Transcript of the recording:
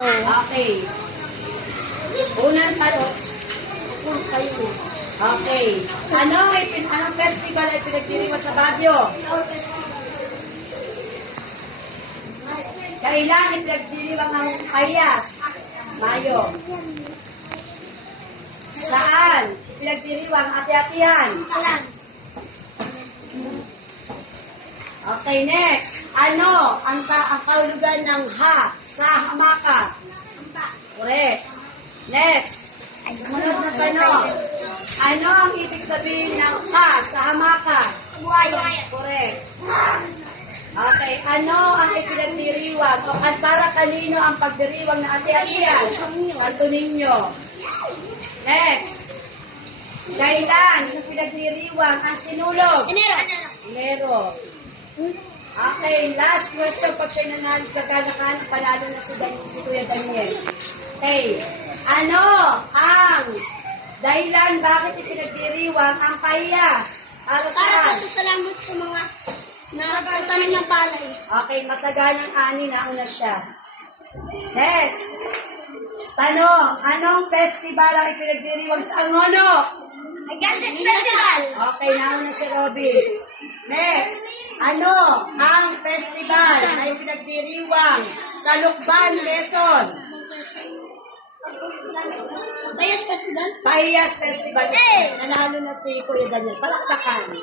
Okay. Unang tanong. Okay. Anong festival ay pinagdiriwang sa Baguio? Kailan ipinagdiriwang ang Ayas? Mayo. Saan ipinagdiriwang ang Ati-Atihan? Okay, next. Ano ang kahulugan ng ha sa hamakan? Correct. Next. Sumunod na tanong. Ano ang ibig sabihin ng ha sa hamakan? Correct. Okay. Ano ang ipinagdiriwang o para kanino ang pagdiriwang na Ati-Atihan? Santo Niño. Next. Kailan ipinagdiriwang ang sinulog? Enero. Okay, last question. Pag siya nagkaganakan, panalo na si Kuya Daniel. Okay. Ano ang dahilan bakit ipinagdiriwang ang Pahiyas? Para Para pasasalamat sa mga nakatanim niyang palay. Okay, masaganang ani, nauna siya. Next. Tanong, anong festival ang ipinagdiriwang sa Angono? Agantes Festival! Okay, nauna si Robby. Next. Ano ang festival na ipinagdiriwang sa Lukban, Quezon? Sayas Festival? Pahiyas Festival. Nanalo na si Kuya Daniel. Palakpakan.